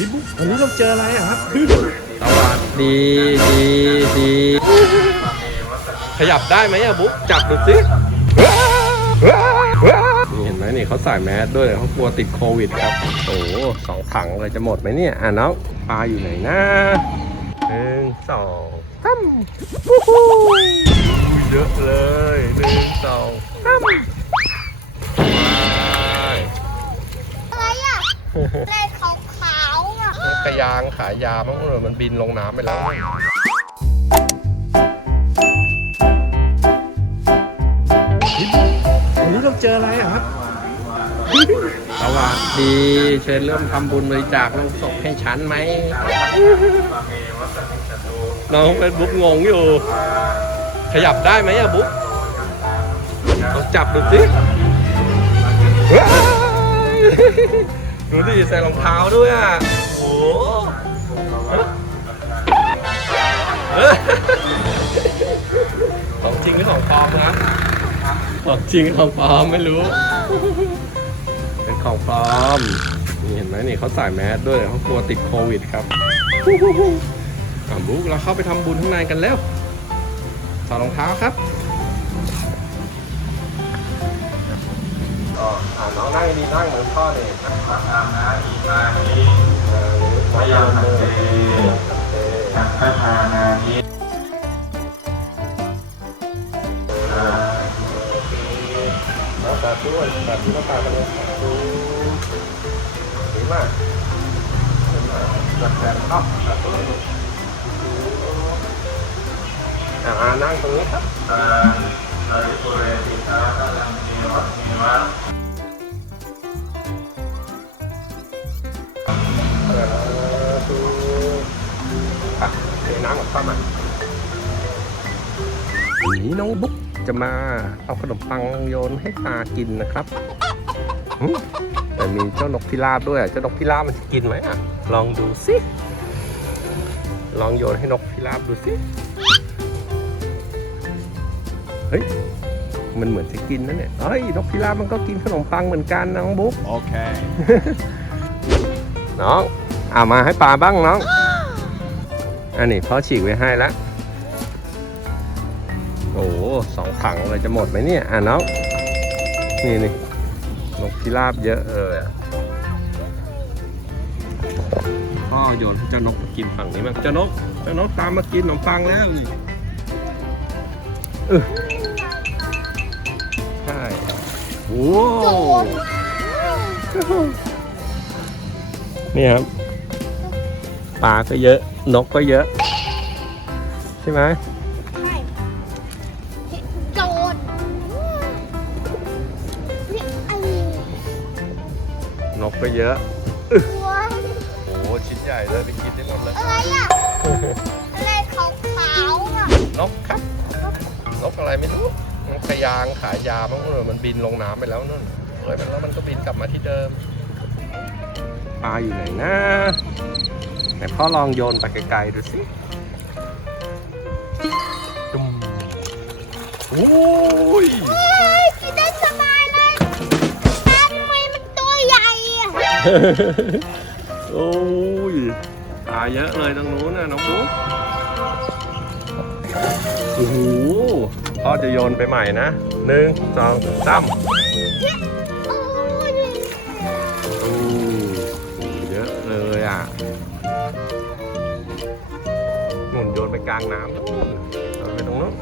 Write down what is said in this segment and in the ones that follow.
พี่บุ๊กวันนี้เราเจออะไรอะครับสวัสดีดีดีขยับได้ไหมอะบุ๊กจับดูสินี่เห็นไหมนี่เขาใส่แมสด้วยเขากลัวติดโควิดครับ โอ้โหสองถังเลยจะหมดไหมเนี่ยอะน้องปลาอยู่ไหนนะหนึ่งสองสามวู้ฮู้เยอะเลยหนึ่งสองสามไปอะไรอะอะไรขาวๆอะ กระยางขายามั้งเออมันบินลงน้ำไปแล้ว วันนี้เราเจออะไรอะครับ สวัสดีเชิญเริ่มทำบุญบริจาคลงศพให้ฉันไหม น้องเป็นบุ๊กงงอยู่ ขยับได้ไหมอะบุ๊กลองจับดูสิว้ายดูดิใส่รองเท้าด้วยอะโอ้โหเอ้ย ของจริงหรือของปลอมนะของจริงหรือของปลอมไม่รู้ เป็นของปลอม นี่เห็นไหมนี่เขาใส่แมสด้วยเขากลัวติดโควิดครับอะบุ๊กเราเข้าไปทำบุญข้างในกันแล้วถอดรองเท้าครับก็อ่าน้องนั่งดีนั่งเหมือนพ่อเลยนั่งขอทำนะอีมานี พยายามเตสังฆทานานิแล้วสาธุสาธุน้ำตากันเลยสาธุดีมากจัดแสนครับสาธุอ่านั่งตรงนี้ครับสาธุเรติสาลังเทวะเทวะ เทน้ำกับข้าวมาวันนี้น้องบุ๊กจะมาเอาขนมปังโยนให้ปลากินนะครับหึแต่มีเจ้านกพิราบด้วยอะเจ้านกพิราบมันจะกินไหมอะ ลองดูสิ ลองโยนให้นกพิราบดูสิเฮ้ยมันเหมือนจะกินนะเนี่ยเฮ้ยนกพิราบมันก็กินขนมปังเหมือนกันนะน้องบุ๊ก Okay. น้องเอามาให้ปลาบ้างน้อง อันนี้พ่อฉีกไว้ให้แล้วโอ้โหสองถังเลยจะหมดไหมเนี่ย อะน้อง นี่นี่นกพิราบเยอะเลยอะพ่อโยนให้เจ้านกมากินฝั่งนี้มั้งเจ้านกเจ้านกตามมากินขนมปังแล้วนี่เออใช่โอ้นี่ครับ ปลาก็เยอะ นกก็เยอะ ใช่ไหมใช่โดดนี่ไอ้นกก็เยอะ ตัวโอ้โหชิ้นใหญ่เลยไปกินได้หมดเลยอะไรอะ อะไรขาวๆอะนกครับนกอะไรไม่รู้นกกระยางขายามั้งเออมันบินลงน้ำไปแล้วนู่นเลยมันแล้วมันก็บินกลับมาที่เดิมปลาอยู่ไหนนะ ไหนพ่อลองโยนไปไกลๆดูสิจุ่มโอ้ยเฮ้ยกินได้สบายเลยแต่ทำไมมันตัวใหญ่อะโอ้ยปลาเยอะเลยตรงนู้นนะน้องบุ๊กโอ้โหพ่อจะโยนไปใหม่นะหนึ่งสองสามโอ้ยโอ้เยอะเลยอะ กลางน้ำนู่นโยนไปตรงนู้น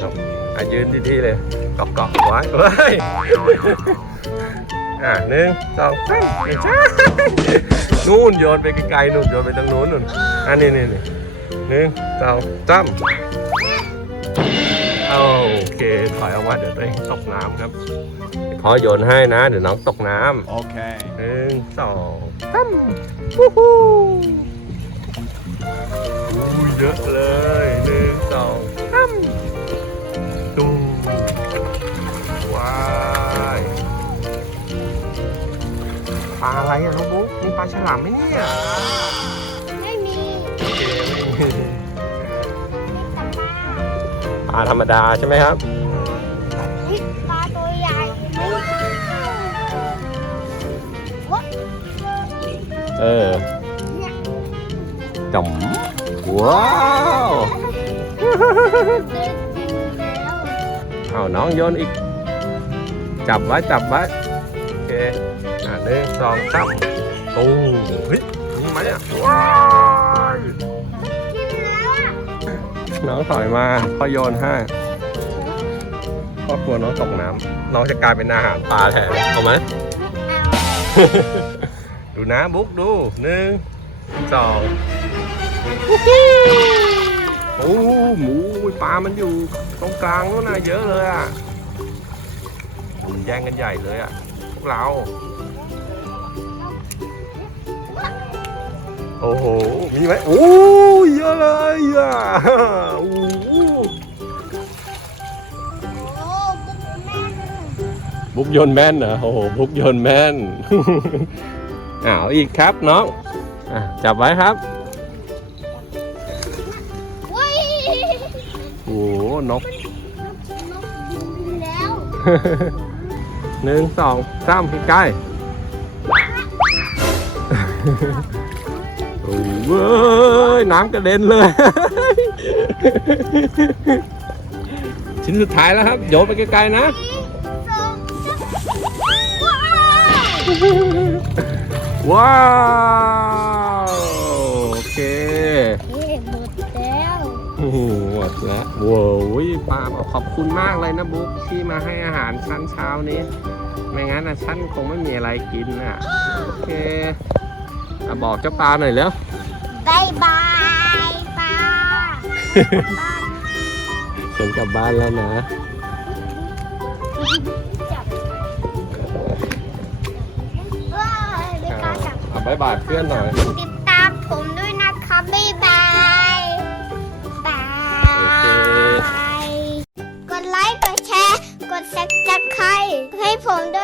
ครับอะยืนที่ๆเลยเกาะเกาะไว้เฮ้ยอะหนึ่งสองสามไม่ใช่นู่นโยนไปไกลๆนู่นโยนไปทางนู้นนู่นอันนี้นี่นี่หนึ่งสองสามโอเคถอยออกมาเดี๋ยวตัวเองตกน้ำครับพ่อโยนให้นะ เดี๋ยวน้องตกน้ำ Okay. หนึ่งสองสามวู้ฮู้อู้ เยอะเลยหนึ่งสองสามดูว้ายปลาอะไรอะน้องบุ๊กมีปลาฉลามไหมเนี่ยไม่มีโอเคไม่มีมีแต่ปลาปลาธรรมดาใช่ไหมครับนี่ปลาตัวใหญ่วะเออเนี่ยจม ว้าวเอาน้องโยนอีก จับไว้จับไว้โอเคอะหนึ่งสองสามตูเฮ้ยนี่ไหมอะว้ายกินแล้วอะน้องถอยมาพ่อโยนให้ครอบครัวน้องตกน้ำน้องจะกลายเป็นอาหารปลาแทนเอาไหมดูนะบุ๊กดูหนึ่งสอง โอ้หมูปลามันอยู่ตรงกลางนู้นนะเยอะเลยอะมันแย่งกันใหญ่เลยอะพวกเรา โอ้โห มีไหมโอ้เยอะเลยอะโอ้บุกแม่นบุ๊กโยนแม่นเหรอโอ้โหบุกยนแม่นอ้าวอีกครับน้องอจับไว้ครับ นกนกบินแล้วหนึ่งสองสามใกล้ๆโอ้เว้ยน้ำกระเด็นเลย ชิ้นสุดท้ายแล้วครับ โยนไปไกลๆนะสองสามว้าวว้าว โอเคเอ๊ะหมดแล้วโอ้โหหมดแล้วโว้ย ปาล์มขอบคุณมากเลยนะบุ๊กที่มาให้อาหารชั้นเช้านี้ ไม่งั้นนะชั้นคงไม่มีอะไรกินอะ โอเคอะบอกเจ้าปลาหน่อยแล้วบายบายปลาส่งกลับบ้านแล้วนะจับว้ายไม่กล้าจับอะบายบายเพื่อนหน่อย ติดตามผมด้วยนะคะบ๊ายบาย ตะไครให้ผมด้วย